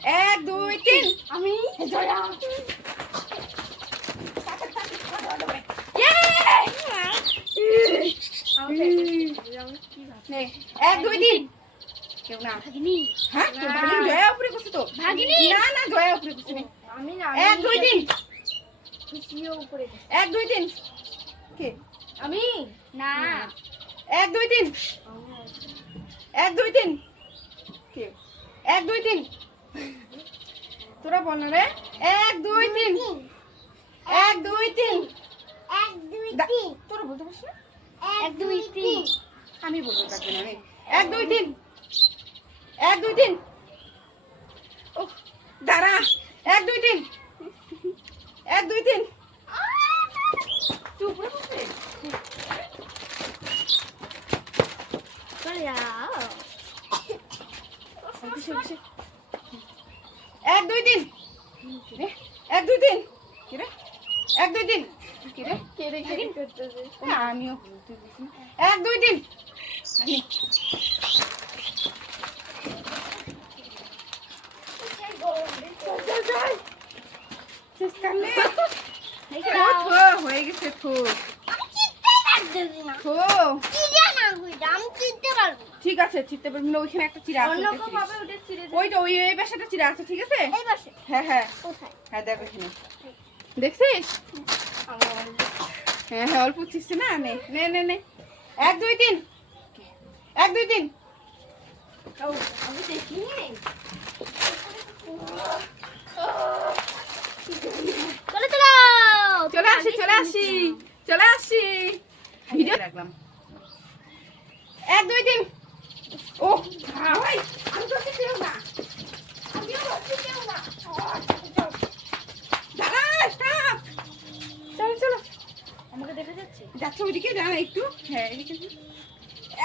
1 2 3 আমি জয়া নে 1 2 3 কেউ না ভাগিনী হ্যাঁ তো ভাগিনী জয়া উপরে বসে তো ভাগিনী না না জয়া উপরে বসে নে আমি না 1 2 3 খুশিও উপরে 1 2 3 কে আমি না 1 2 3 1 2 3 কে 1 2 3 তোরা বল না রে 1 2 3 1 2 3 1 2 3 তোরা বলতে পারছিস না 1 2 3 আমি বলবো থাকবে না 1 2 3 1 2 3 ও দাঁড়া 1 2 3 1 2 3 তুই উপরে বসে জয়া 1 2 3 রে 1 2 3 কি রে 1 2 3 কি রে কেড়ে কেড়ে করতেছে আমিও বলতে দিছি 1 2 3 আমি চল শেষ করলে হয়ে গেছে থো থো ঠিক আছে চিনতে পারবি না ওইখানে একটা চিরা আছে ওইটা ওই এই পাশে চিরা আছে ঠিক আছে হ্যাঁ হ্যাঁ হ্যাঁ দেখ ওইখানে দেখছিস হ্যাঁ হ্যাঁ অল্প চিসছে না নে নে নে নে 1 2 3 1 2 3 আমি দেখিনি চলো চলো চলে আসি ভিডিও রাখলাম 1 2 3 ও ভাই আমি তো কেউ না দাঁড়া স্টপ চলো আমাকে দেখা যাচ্ছে যাচ্ছে ওইদিকে জানা একটু হ্যাঁ এদিকে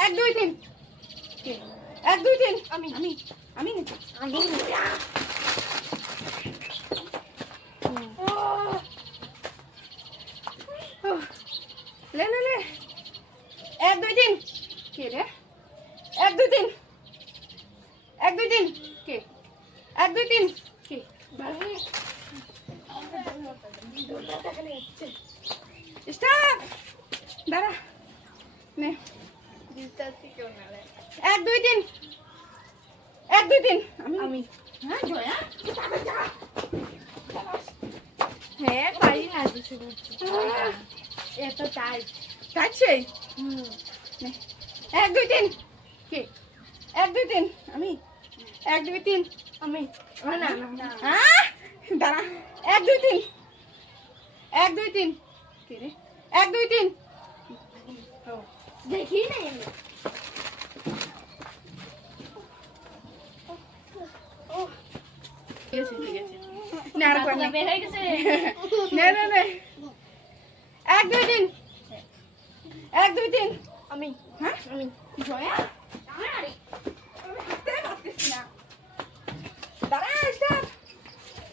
1 2 3 1 2 3 আমি নিচ্ছি ले ले ले 1 2 3 के रे 1 2 3 1 2 3 के 1 2 3 के स्टॉप दाঁড়া নে 1 2 3 1 2 3 আমি হ্যাঁ জয়া হ্যাঁ পারি না কিছু এত টাইট কাছে 1 2 3 কে 1 2 3 আমি 1 2 3 আমি না না হ্যাঁ দাঁড়া 1 2 3 1 2 3 কে রে 1 2 3 দেখি না আমি ঠিক আছে না আর কোন বের হয়ে গেছে না 1 2 3 1 2 3 আমি হ্যাঁ আমি জয়া আরে আমি হাতে মারতেছি না দাঁড়া স্টপ